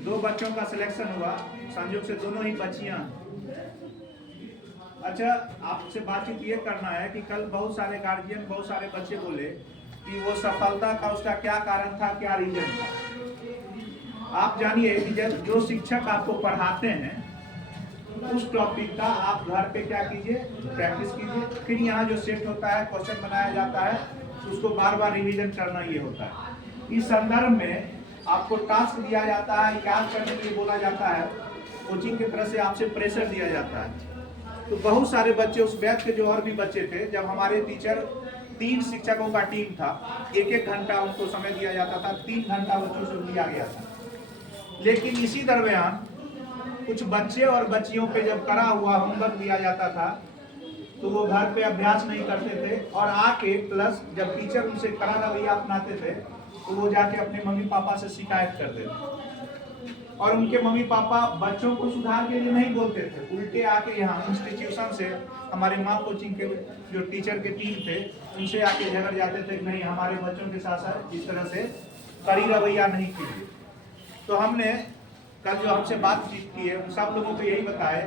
दो बच्चों का सिलेक्शन हुआ, संयोग से दोनों ही बच्चियां। अच्छा, आपसे बातचीत ये करना है कि कल बहुत सारे गार्जियन, बहुत सारे बच्चे बोले कि वो सफलता का उसका क्या कारण था, क्या रीजन था। आप जानिए कि जब जो शिक्षक आपको पढ़ाते हैं उस टॉपिक का आप घर पे क्या कीजिए, प्रैक्टिस कीजिए। फिर यहाँ जो सेट होता है, क्वेश्चन बनाया जाता है, उसको बार बार रिवीजन करना ये होता है। इस संदर्भ में आपको टास्क दिया जाता है, याद करने के लिए बोला जाता है, कोचिंग की तरफ से आपसे प्रेशर दिया जाता है। तो बहुत सारे बच्चे, उस बैच के जो और भी बच्चे थे, जब हमारे टीचर 3 शिक्षकों का टीम था, 1-1 घंटा उनको समय दिया जाता था, 3 घंटा बच्चों से लिया गया था। लेकिन इसी दरमियान कुछ बच्चे और बच्चियों पे जब करा हुआ होमवर्क दिया जाता था तो वो घर पे अभ्यास नहीं करते थे, और आके प्लस जब टीचर उनसे कड़ा रवैया अपनाते थे तो वो जाके अपने मम्मी पापा से शिकायत करते थे। और उनके मम्मी पापा बच्चों को सुधार के लिए नहीं बोलते थे, उल्टे आके यहाँ इंस्टीट्यूशन से, हमारे माँ कोचिंग के जो टीचर के टीम थे उनसे आके झगड़ जाते थे, नहीं हमारे बच्चों के साथ साथ इस तरह से कड़ी रवैया नहीं कीजिए। तो हमने कल जो हमसे बातचीत की है उन सब लोगों को यही बताया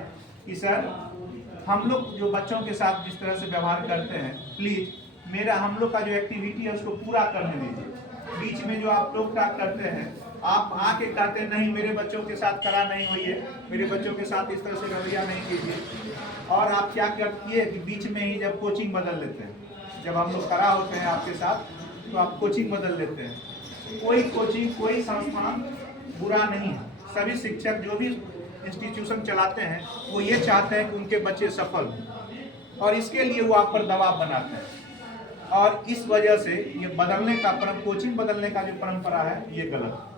कि सर, हम लोग जो बच्चों के साथ जिस तरह से व्यवहार करते हैं, प्लीज मेरा हम लोग का जो एक्टिविटी है उसको पूरा करने दीजिए। बीच में जो आप लोग टाक करते हैं, आप आके कहते हैं नहीं मेरे बच्चों के साथ करा नहीं हुई है, मेरे बच्चों के साथ इस तरह से रवैया नहीं कीजिए। और आप क्या करती है कि बीच में ही जब कोचिंग बदल लेते हैं, जब हम लोग करा होते हैं आपके साथ तो आप कोचिंग बदल लेते हैं। कोई कोचिंग, कोई संस्थान बुरा नहीं है। सभी शिक्षक जो भी इंस्टीट्यूशन चलाते हैं वो ये चाहते हैं कि उनके बच्चे सफल हों, और इसके लिए वो आप पर दबाव बनाते हैं। और इस वजह से ये बदलने का कोचिंग बदलने का जो परंपरा है ये गलत है।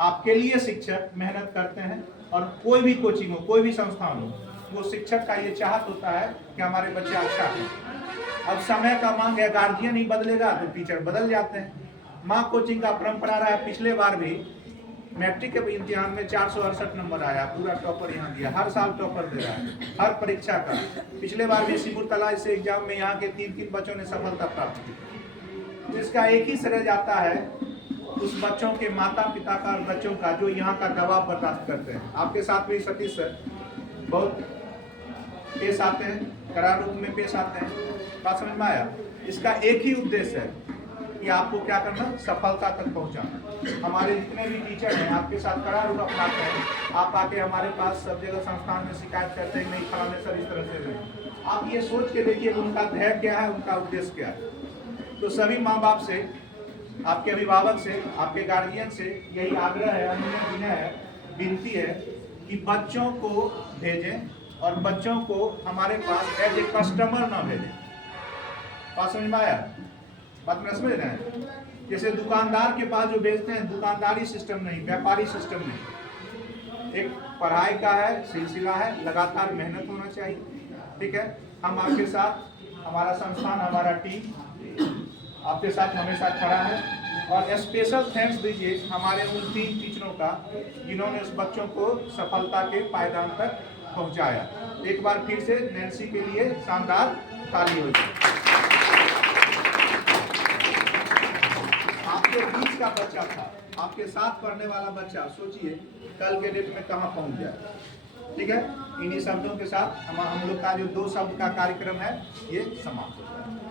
आपके लिए शिक्षक मेहनत करते हैं, और कोई भी कोचिंग हो, कोई भी संस्थान हो, वो शिक्षक का ये चाहत होता है कि हमारे बच्चे अच्छा हो। अब समय का मांग है, गार्जियन ही बदलेगा तो टीचर बदल जाते हैं। माँ कोचिंग का परंपरा रहा है, पिछले बार भी मैट्रिक के इम्तिहान में 468 नंबर आया, पूरा टॉपर यहाँ दिया, हर साल टॉपर दे रहा है हर परीक्षा का। पिछले बार भी सिमुलतला से एग्जाम में यहाँ के 3-3 बच्चों ने सफलता प्राप्त की। तो इसका एक ही श्रेय जाता है उस बच्चों के माता पिता का और बच्चों का जो यहाँ का दबाव बर्दाश्त करते हैं। आपके साथ भी सतीश सर बहुत पेश आते हैं, करार रूप में पेश आते हैं, बात समझ में आया। इसका एक ही उद्देश्य है कि आपको क्या करना, सफलता तक पहुंचाना। हमारे जितने भी टीचर हैं आपके साथ कड़ा रूप अपनाते हैं, आप आके हमारे पास सब जगह संस्थान में शिकायत करते हैं नहीं फलाने सर इस तरह से नहीं। आप ये सोच के देखिए उनका ध्येय क्या है, उनका उद्देश्य क्या है। तो सभी माँ बाप से, आपके अभिभावक से, आपके गार्जियन से यही आग्रह है, अनुनय विनय है, विनती है कि बच्चों को भेजें, और बच्चों को हमारे पास एज ए कस्टमर ना भेजें। बात समझ में आया? बात में समझ रहे हैं? जैसे दुकानदार के पास जो बेचते हैं, दुकानदारी सिस्टम नहीं, व्यापारी सिस्टम नहीं। एक पढ़ाई का है, सिलसिला है, लगातार मेहनत होना चाहिए। ठीक है, हम आपके साथ, हमारा संस्थान, हमारा टीम आपके साथ हमेशा खड़ा है। और स्पेशल थैंक्स दीजिए हमारे उन 3 टीचरों का जिन्होंने उस बच्चों को सफलता के पायदान तक पहुंचाया। एक बार फिर से नैन्सी के लिए शानदार ताली हो जाए। आपके बीच का बच्चा था, आपके साथ पढ़ने वाला बच्चा, सोचिए कल के डेट में कहाँ पहुंच जाए। ठीक है, इन्हीं शब्दों के साथ हम लोग का जो 2 शब्द का कार्यक्रम है ये समाप्त होता है।